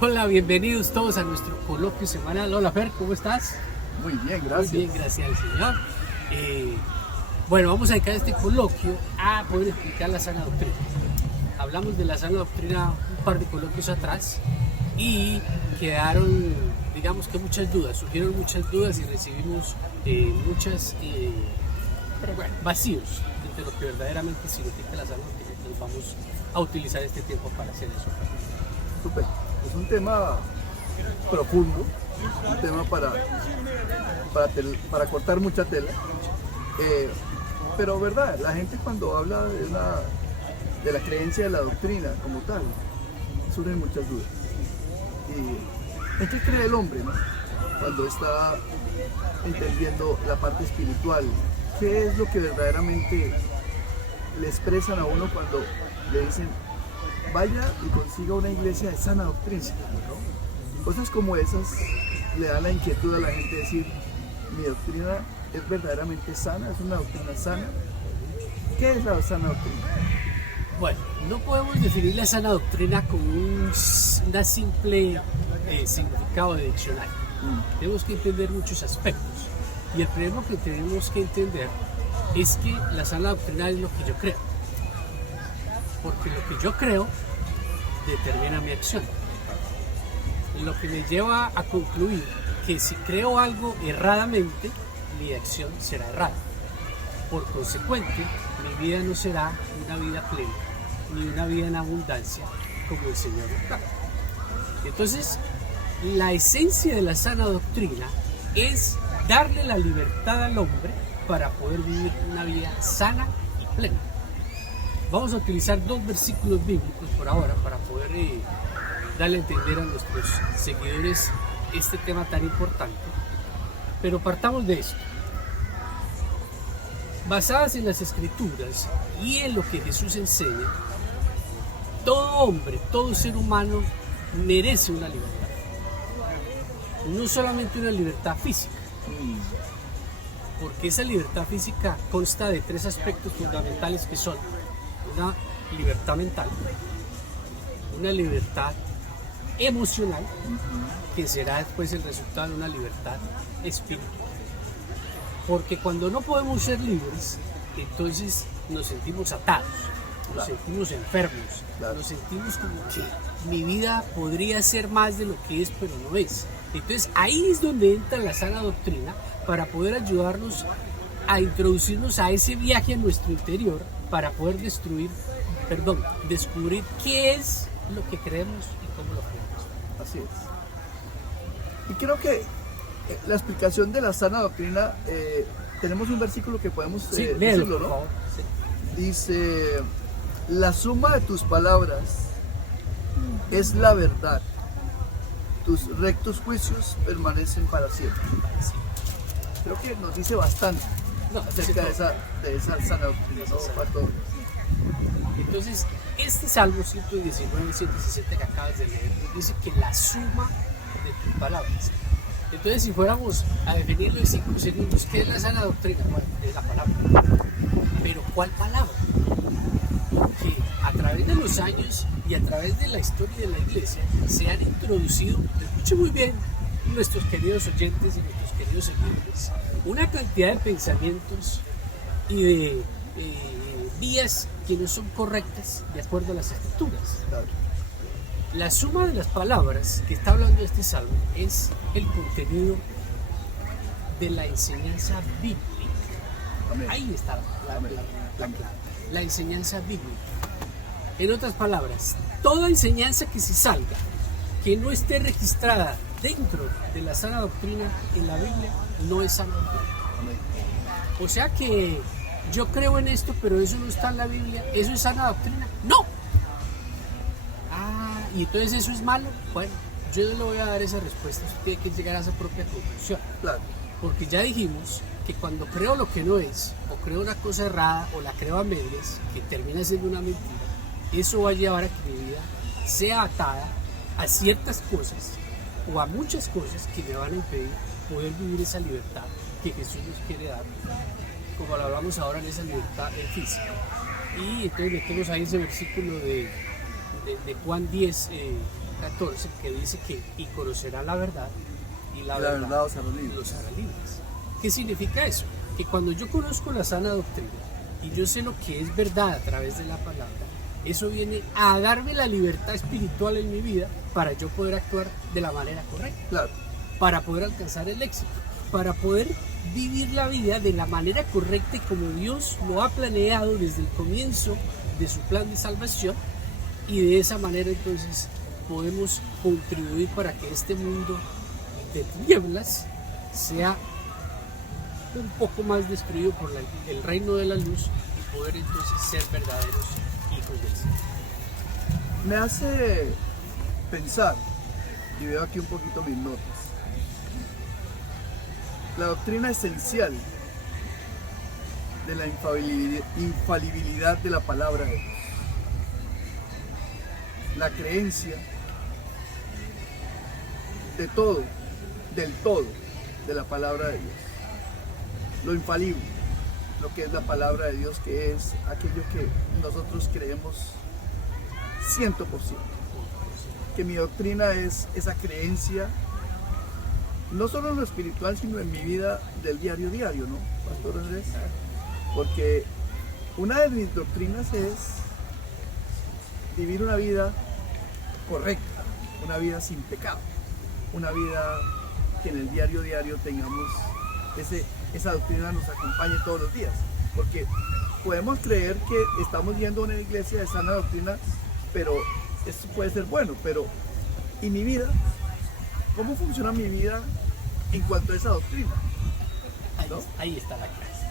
Hola, bienvenidos todos a nuestro coloquio semanal. Hola Fer, ¿cómo estás? Muy bien, gracias. Muy bien, gracias al Señor. Bueno, vamos a dedicar este coloquio a poder explicar la sana doctrina. Hablamos de la sana doctrina un par de coloquios atrás y quedaron, digamos que muchas dudas, surgieron muchas dudas y recibimos muchas vacíos de lo que verdaderamente significa la sana doctrina. Entonces vamos a utilizar este tiempo para hacer eso. Súper. Es un tema profundo, un tema para cortar mucha tela. Pero verdad, la gente cuando habla de la creencia de la doctrina como tal, surgen muchas dudas. ¿Y en qué cree el hombre, no? Cuando está entendiendo la parte espiritual? ¿Qué es lo que verdaderamente le expresan a uno cuando le dicen vaya y consiga una iglesia de sana doctrina, ¿no? Cosas como esas le dan la inquietud a la gente de decir, mi doctrina es verdaderamente sana, es una doctrina sana. ¿Qué es la sana doctrina? Bueno, no podemos definir la sana doctrina como una simple significado de diccionario. Tenemos que entender muchos aspectos. Y el primero que tenemos que entender es que la sana doctrina es lo que yo creo. Porque lo que yo creo determina mi acción. Lo que me lleva a concluir que si creo algo erradamente, mi acción será errada. Por consecuente, mi vida no será una vida plena, ni una vida en abundancia como el Señor nos da. Entonces, la esencia de la sana doctrina es darle la libertad al hombre para poder vivir una vida sana y plena. Vamos a utilizar dos versículos bíblicos por ahora para poder darle a entender a nuestros seguidores este tema tan importante. Pero partamos de esto. Basadas en las Escrituras y en lo que Jesús enseña, todo hombre, todo ser humano merece una libertad. No solamente una libertad física, porque esa libertad física consta de tres aspectos fundamentales que son una libertad mental, una libertad emocional, que será después el resultado de una libertad espiritual. Porque cuando no podemos ser libres, entonces nos sentimos atados, nos sentimos enfermos, nos sentimos como que mi vida podría ser más de lo que es, pero no es. Entonces ahí es donde entra la sana doctrina para poder ayudarnos a introducirnos a ese viaje a nuestro interior para poder descubrir qué es lo que creemos y cómo lo creemos. Así es. Y creo que la explicación de la sana doctrina, tenemos un versículo que podemos decirlo, ¿no? Sí. Dice, la suma de tus palabras es la verdad. Tus rectos juicios permanecen para siempre. Creo que nos dice bastante acerca de esa sana doctrina, ¿no? Entonces, este Salmo 119, 160 que acabas de leer, dice que la suma de tus palabras. Entonces, si fuéramos a definirlo en 5 segundos, ¿qué es la sana doctrina? Bueno, es la palabra. Pero ¿cuál palabra? Porque a través de los años y a través de la historia de la iglesia se han introducido, escuchen muy bien nuestros queridos oyentes y nuestros queridos seguidores, una cantidad de pensamientos y de vías que no son correctas de acuerdo a las Escrituras. La suma de las palabras que está hablando este salmo es el contenido de la enseñanza bíblica. Amén. Ahí está la clave. La enseñanza bíblica. En otras palabras, toda enseñanza que se salga, que no esté registrada dentro de la sana doctrina en la Biblia, no es sana doctrina. Amén. O sea que yo creo en esto, pero eso no está en la Biblia, ¿eso es sana doctrina? ¡No! Y entonces eso es malo. Bueno, yo no le voy a dar esa respuesta, usted tiene que llegar a esa propia conclusión. Claro. Porque ya dijimos que cuando creo lo que no es, o creo una cosa errada, o la creo a medias, que termina siendo una mentira, eso va a llevar a que mi vida sea atada a ciertas cosas, o a muchas cosas que me van a impedir poder vivir esa libertad que Jesús nos quiere dar, como lo hablamos ahora en esa libertad física. Y entonces metemos ahí ese versículo de Juan 10, 14, que dice que y conocerá la verdad y la La verdad verdad os hará libres. los hará libres. ¿Qué significa eso? Que cuando yo conozco la sana doctrina y yo sé lo que es verdad a través de la palabra, eso viene a darme la libertad espiritual en mi vida para yo poder actuar de la manera correcta, Claro, para poder alcanzar el éxito, para poder vivir la vida de la manera correcta y como Dios lo ha planeado desde el comienzo de su plan de salvación, y de esa manera entonces podemos contribuir para que este mundo de tinieblas sea un poco más destruido por el reino de la luz y poder entonces ser verdaderos hijos del Señor. me hace pensar, y veo aquí un poquito mis notas, la doctrina esencial de la infalibilidad de la palabra de Dios, la creencia de todo, del todo, de la palabra de Dios, lo infalible, lo que es la palabra de Dios, que es aquello que nosotros creemos 100%, que mi doctrina es esa creencia, no solo en lo espiritual, sino en mi vida del diario, ¿no, Pastor Andrés? Porque una de mis doctrinas es vivir una vida correcta, una vida sin pecado, una vida que en el diario tengamos esa doctrina nos acompañe todos los días, porque podemos creer que estamos yendo a una iglesia de sana doctrina, pero esto puede ser bueno, pero ¿y mi vida? ¿Cómo funciona mi vida en cuanto a esa doctrina? ¿No? Ahí está la clase.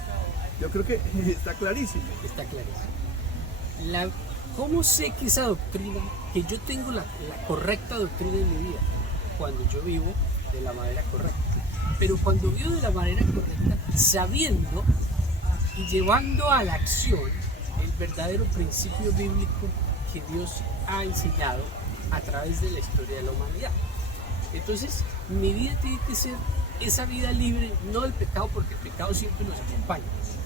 Yo creo que está clarísimo. Está clarísimo. ¿Cómo sé que esa doctrina, que yo tengo la correcta doctrina en mi vida? Cuando yo vivo de la manera correcta. Pero cuando vivo de la manera correcta, sabiendo y llevando a la acción el verdadero principio bíblico que Dios ha enseñado a través de la historia de la humanidad. Entonces, mi vida tiene que ser esa vida libre, no del pecado, porque el pecado siempre nos acompaña,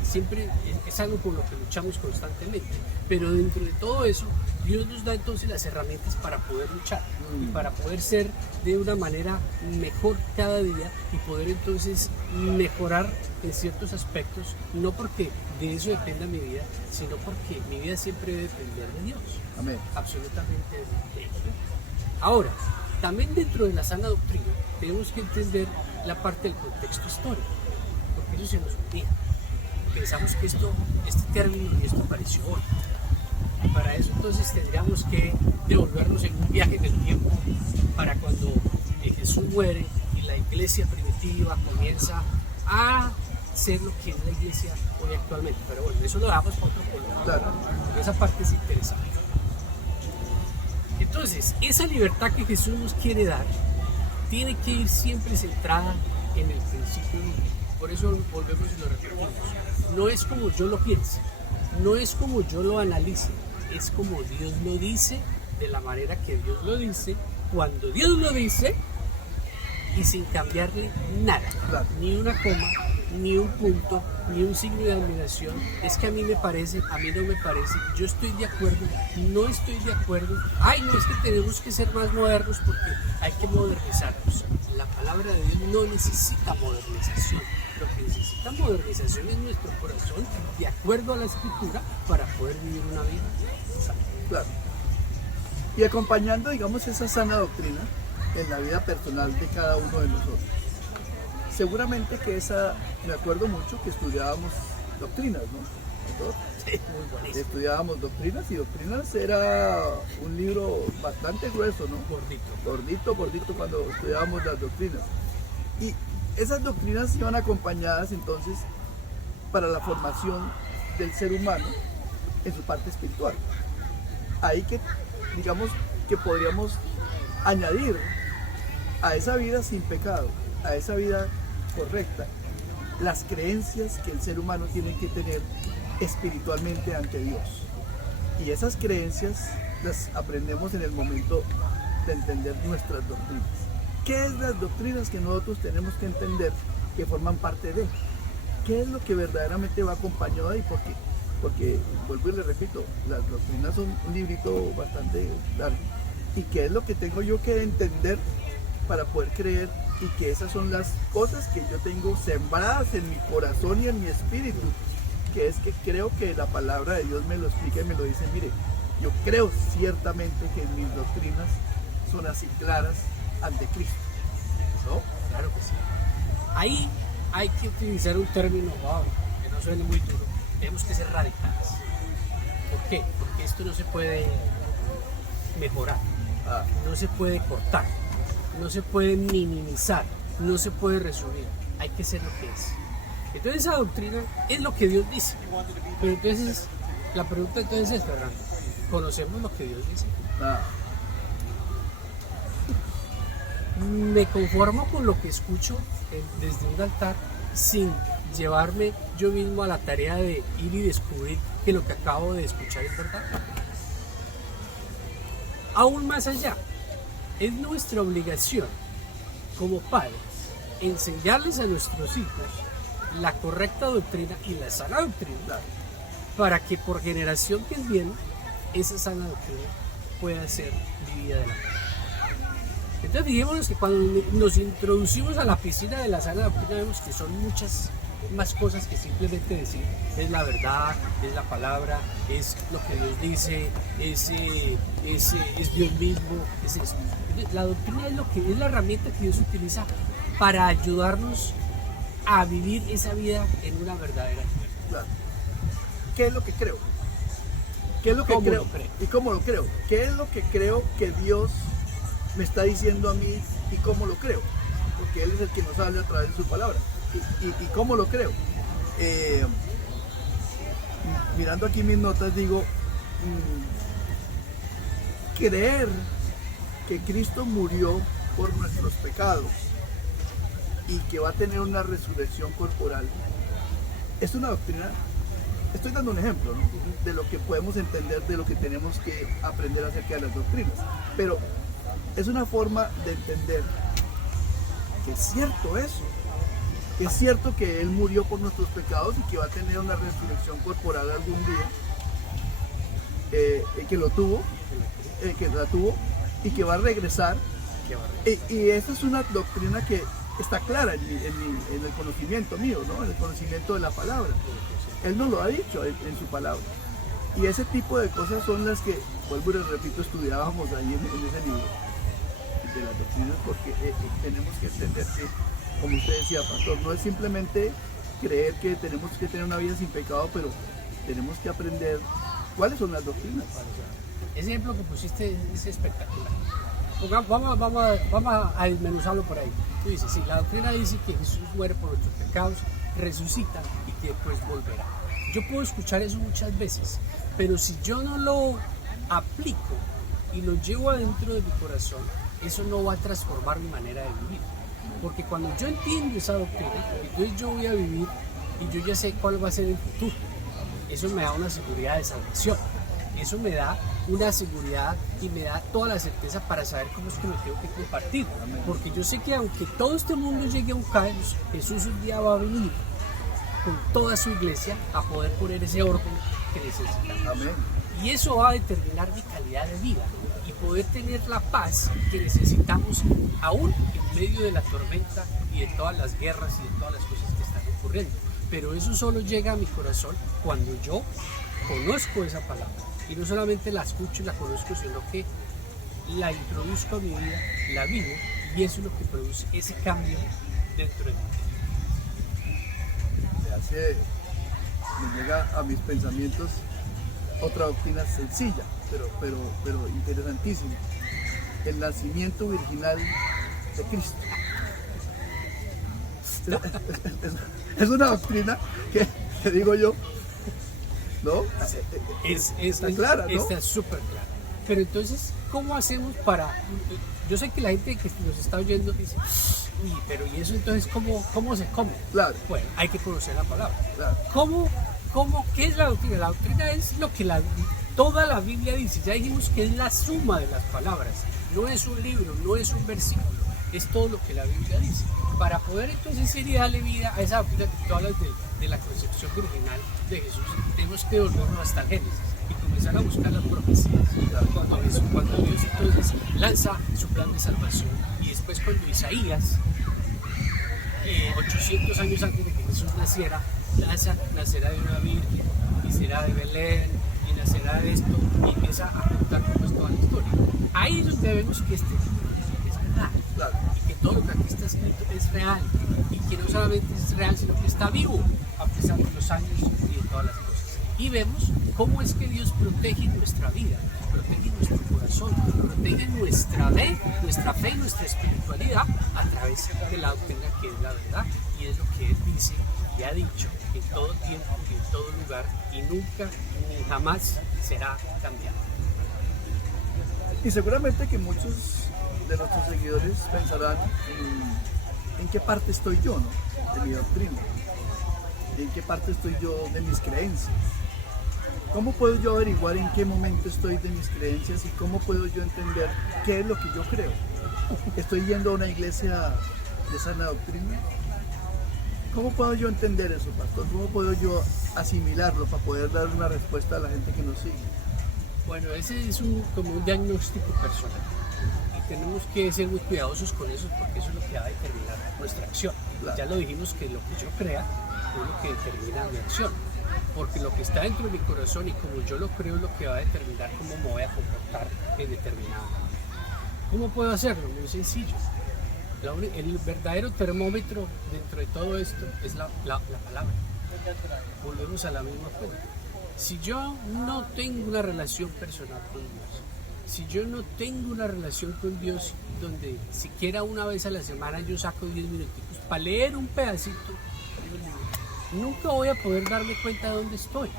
siempre es algo con lo que luchamos constantemente, pero dentro de todo eso, Dios nos da entonces las herramientas para poder luchar y para poder ser de una manera mejor cada día y poder entonces mejorar en ciertos aspectos, no porque de eso dependa mi vida, sino porque mi vida siempre debe depender de Dios. Amén. Absolutamente de Él. Ahora, también dentro de la sana doctrina tenemos que entender la parte del contexto histórico, porque eso se nos olvida. Pensamos que este término y esto apareció hoy. Y para eso entonces tendríamos que devolvernos en un viaje del tiempo para cuando Jesús muere y la iglesia primitiva comienza a ser lo que es la iglesia hoy actualmente. Pero bueno, eso lo dejamos para otro programa. Claro. Esa parte es interesante. Entonces, esa libertad que Jesús nos quiere dar tiene que ir siempre centrada en el principio bíblico. Por eso volvemos y lo repetimos. No es como yo lo piense, no es como yo lo analice, es como Dios lo dice, de la manera que Dios lo dice, cuando Dios lo dice y sin cambiarle nada, Claro. ni una coma, ni un punto, ni un signo de admiración. Es que a mí me parece, a mí no me parece, yo estoy de acuerdo, no estoy de acuerdo. Ay, no, es que tenemos que ser más modernos porque hay que modernizarnos. La palabra de Dios no necesita modernización. Lo que necesita modernización es nuestro corazón, de acuerdo a la Escritura, para poder vivir una vida sana. Claro. Y acompañando, digamos, esa sana doctrina en la vida personal de cada uno de nosotros. Seguramente que me acuerdo mucho que estudiábamos doctrinas, ¿no? ¿Todos? Sí, muy buenísimo. Estudiábamos doctrinas y doctrinas era un libro bastante grueso, ¿no? Gordito cuando estudiábamos las doctrinas. Y esas doctrinas iban acompañadas entonces para la formación del ser humano en su parte espiritual. Ahí que, digamos, que podríamos añadir a esa vida sin pecado, a esa vida correcta, las creencias que el ser humano tiene que tener espiritualmente ante Dios. Y esas creencias las aprendemos en el momento de entender nuestras doctrinas. ¿Qué es las doctrinas que nosotros tenemos que entender que forman parte de? ¿Qué es lo que verdaderamente va acompañado ahí? Porque vuelvo y le repito, las doctrinas son un librito bastante largo, y qué es lo que tengo yo que entender para poder creer, y que esas son las cosas que yo tengo sembradas en mi corazón y en mi espíritu, que es que creo que la palabra de Dios me lo explica y me lo dice. Mire, yo creo ciertamente que mis doctrinas son así claras ante Cristo, ¿no? Claro que sí. Ahí hay que utilizar un término, wow, que no suene muy duro. Tenemos que ser radicales. ¿Por qué? Porque esto no se puede mejorar, no se puede cortar, no se puede minimizar, no se puede resumir. Hay que ser lo que es. Entonces esa doctrina es lo que Dios dice. Pero entonces, la pregunta entonces es, Fernando, ¿conocemos lo que Dios dice? Me conformo con lo que escucho desde un altar sin llevarme yo mismo a la tarea de ir y descubrir que lo que acabo de escuchar es verdad. Aún más allá, es nuestra obligación como padres enseñarles a nuestros hijos la correcta doctrina y la sana doctrina, para que por generación que viene esa sana doctrina pueda ser vivida de la manera. Entonces fijémonos que cuando nos introducimos a la piscina de la sana doctrina vemos que son muchas más cosas que simplemente decir es la verdad, es la palabra, es lo que Dios dice, es Dios mismo, es esto. La doctrina es la herramienta que Dios utiliza para ayudarnos a vivir esa vida en una verdadera vida. Claro. ¿Qué es lo que creo? ¿Qué es lo que ¿Cómo creo? lo creo? ¿Y cómo lo creo? ¿Qué es lo que creo que Dios me está diciendo a mí y cómo lo creo? Porque Él es el que nos habla a través de su palabra. ¿Y cómo lo creo? Mirando aquí mis notas digo, creer que Cristo murió por nuestros pecados y que va a tener una resurrección corporal es una doctrina. Estoy dando un ejemplo, ¿no?, de lo que podemos entender, de lo que tenemos que aprender acerca de las doctrinas, pero es una forma de entender que es cierto eso, que es cierto que Él murió por nuestros pecados y que va a tener una resurrección corporal algún día, que lo tuvo, que la tuvo y que va a regresar. Y esa es una doctrina que está clara en el conocimiento mío, ¿no?, en el conocimiento de la palabra. Él nos lo ha dicho en su palabra. Y ese tipo de cosas son las que, vuelvo y les repito, estudiábamos ahí en ese libro de las doctrinas, porque tenemos que entender que, como usted decía, pastor, no es simplemente creer que tenemos que tener una vida sin pecado, pero tenemos que aprender cuáles son las doctrinas. Ese ejemplo que pusiste es espectacular. Vamos a desmenuzarlo por ahí. Tú dices, sí, la doctrina dice que Jesús muere por nuestros pecados, resucita y que después volverá. Yo puedo escuchar eso muchas veces, pero si yo no lo aplico y lo llevo adentro de mi corazón, eso no va a transformar mi manera de vivir. Porque cuando yo entiendo esa doctrina, entonces yo voy a vivir y yo ya sé cuál va a ser el futuro. Eso me da una seguridad de salvación. Eso me da una seguridad y me da toda la certeza para saber cómo es que me tengo que compartir. Porque yo sé que aunque todo este mundo llegue a un caos, Jesús un día va a venir con toda su iglesia a poder poner ese orden que necesitamos. Amén. Y eso va a determinar mi calidad de vida y poder tener la paz que necesitamos aún en medio de la tormenta y de todas las guerras y de todas las cosas que están ocurriendo. Pero eso solo llega a mi corazón cuando yo conozco esa palabra. Y no solamente la escucho y la conozco, sino que la introduzco a mi vida, la vivo, y eso es lo que produce ese cambio dentro de mí. Me llega a mis pensamientos otra doctrina sencilla, pero interesantísima: el nacimiento virginal de Cristo. Es una doctrina que digo yo, ¿no? Está clara, ¿no? Está súper clara. Pero entonces, ¿cómo hacemos para...? Yo sé que la gente que nos está oyendo dice, uy, pero ¿y eso entonces cómo se come? Claro. Bueno, hay que conocer la palabra. Claro. ¿Qué es la doctrina? La doctrina es lo que toda la Biblia dice. Ya dijimos que es la suma de las palabras. No es un libro, no es un versículo. Es todo lo que la Biblia dice. Para poder entonces ir y darle vida a esa doctrina que tú hablas de la concepción virginal de Jesús, tenemos que volvernos hasta el Génesis y empezar a buscar las profecías. Cuando Dios entonces lanza su plan de salvación. Y después cuando Isaías, 800 años antes de que Jesús naciera, nacerá de una virgen, y será de Belén, y nacerá de esto, y empieza a contar cómo es toda la historia. Ahí es donde vemos que este libro es verdad, y que todo lo que aquí está escrito es real, y que no solamente es real, sino que está vivo, a pesar de los años y de todas las cosas. Y vemos cómo es que Dios protege nuestra vida, protege nuestro corazón, protege nuestra fe y nuestra espiritualidad a través de la doctrina que es la verdad, y es lo que Él dice y ha dicho en todo tiempo y en todo lugar, y nunca ni jamás será cambiado. Y seguramente que muchos de nuestros seguidores pensarán en qué parte estoy yo, ¿no?, de mi doctrina, en qué parte estoy yo de mis creencias. ¿Cómo puedo yo averiguar en qué momento estoy de mis creencias y cómo puedo yo entender qué es lo que yo creo? ¿Estoy yendo a una iglesia de sana doctrina? ¿Cómo puedo yo entender eso, pastor? ¿Cómo puedo yo asimilarlo para poder dar una respuesta a la gente que nos sigue? Bueno, ese es como un diagnóstico personal, y tenemos que ser muy cuidadosos con eso, porque eso es lo que va a determinar nuestra acción. Claro. Ya lo dijimos, que lo que yo crea es lo que determina mi acción, porque lo que está dentro de mi corazón y como yo lo creo es lo que va a determinar cómo me voy a comportar en determinado momento. ¿Cómo puedo hacerlo? Muy sencillo. El verdadero termómetro dentro de todo esto es la palabra. Volvemos a la misma fuente. Si yo no tengo una relación personal con Dios, si yo no tengo una relación con Dios donde siquiera una vez a la semana yo saco 10 minuticos para leer un pedacito, nunca voy a poder darme cuenta de dónde estoy,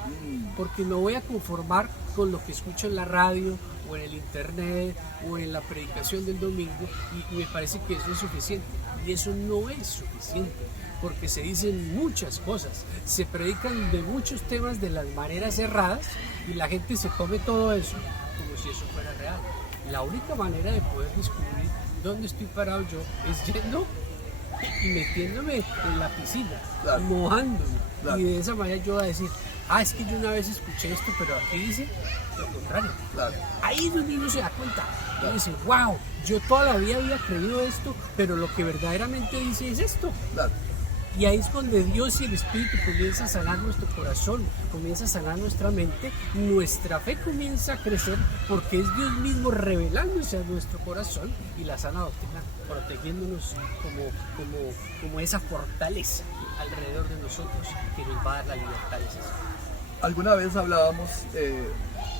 porque me voy a conformar con lo que escucho en la radio o en el internet o en la predicación del domingo, y me parece que eso es suficiente, y eso no es suficiente, porque se dicen muchas cosas, se predican de muchos temas de las maneras erradas, y la gente se come todo eso como si eso fuera real. La única manera de poder descubrir dónde estoy parado yo es yendo y metiéndome en la piscina, claro, mojándome, claro, y de esa manera yo voy a decir, es que yo una vez escuché esto, pero aquí dice lo contrario. Claro. Ahí es donde uno se da cuenta, claro, y dice, wow, yo toda la vida había creído esto, pero lo que verdaderamente dice es esto. Claro. Y ahí es donde Dios y el Espíritu comienza a sanar nuestro corazón, comienza a sanar nuestra mente, nuestra fe comienza a crecer, porque es Dios mismo revelándose a nuestro corazón, y la sana doctrina protegiéndonos como esa fortaleza alrededor de nosotros que nos va a dar la libertad necesaria. Alguna vez hablábamos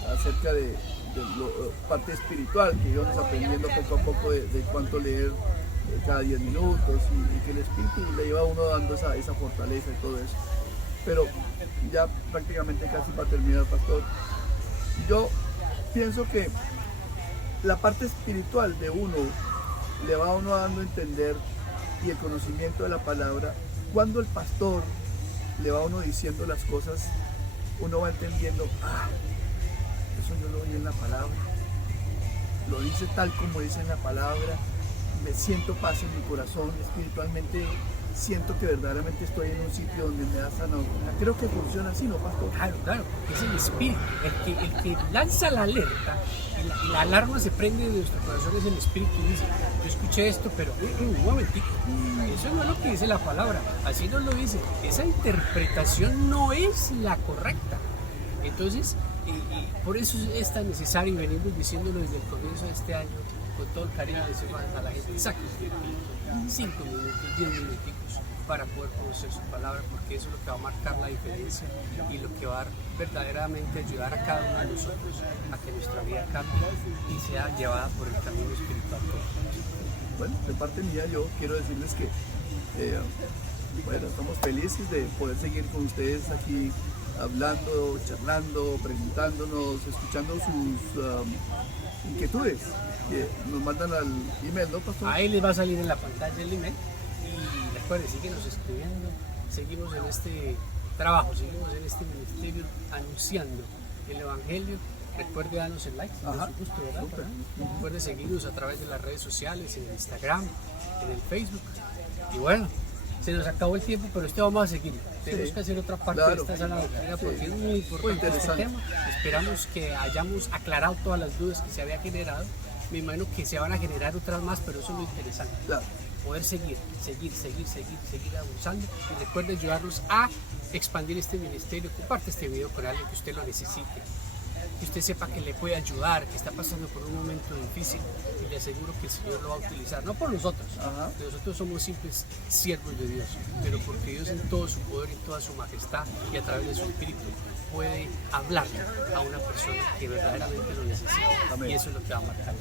acerca de la parte espiritual, que íbamos aprendiendo poco a poco de cuánto leer cada 10 minutos, y que el Espíritu le iba a uno dando esa fortaleza y todo eso. Pero ya prácticamente casi para terminar, pastor, yo pienso que la parte espiritual de uno le va a uno dando a entender, y el conocimiento de la palabra, cuando el pastor le va a uno diciendo las cosas, uno va entendiendo, eso yo lo oí en la palabra, lo dice tal como dice en la palabra, me siento paz en mi corazón, espiritualmente siento que verdaderamente estoy en un sitio donde me da sana doctrina. Creo que funciona así, ¿no, pastor? Claro, es el espíritu, el que lanza la alerta, y la alarma se prende de nuestro corazón, es el espíritu, y dice, yo escuché esto, pero un momentito, eso no es lo que dice la palabra, así nos lo dice, esa interpretación no es la correcta. Entonces, por eso es tan necesario, y venimos diciéndolo desde el comienzo de este año, con todo el cariño de decimos a la gente, saquen 5 minutos, 10 minuticos para poder conocer su palabra, porque eso es lo que va a marcar la diferencia y lo que va a verdaderamente ayudar a cada uno de nosotros a que nuestra vida cambie y sea llevada por el camino espiritual. Bueno, de parte mía yo quiero decirles que estamos felices de poder seguir con ustedes aquí hablando, charlando, preguntándonos, escuchando sus inquietudes que nos mandan al email, ¿no, pastor? Ahí les va a salir en la pantalla el email, y recuerden, síguenos escribiendo, seguimos en este trabajo, seguimos en este ministerio anunciando el Evangelio. Recuerde darnos el like, si es su gusto, ¿verdad? Recuerde seguirnos a través de las redes sociales, en el Instagram, en el Facebook, y bueno, se nos acabó el tiempo, pero vamos a seguir. Tenemos Sí, que hacer otra parte claro. de esta sana doctrina porque Sí. es muy importante Muy este interesante. tema. Esperamos que hayamos aclarado todas las dudas que se había generado. Me imagino que se van a generar otras más, pero eso es lo interesante. Claro. Poder seguir avanzando y recuerde ayudarnos a expandir este ministerio. Comparte este video con alguien que usted lo necesite, que usted sepa que le puede ayudar, que está pasando por un momento difícil y le aseguro que el Señor lo va a utilizar, no por nosotros, Ajá. que nosotros somos simples siervos de Dios, pero porque Dios en todo su poder y toda su majestad y a través de su Espíritu puede hablarle a una persona que verdaderamente lo necesita. Amén. Y eso es lo que va a marcar.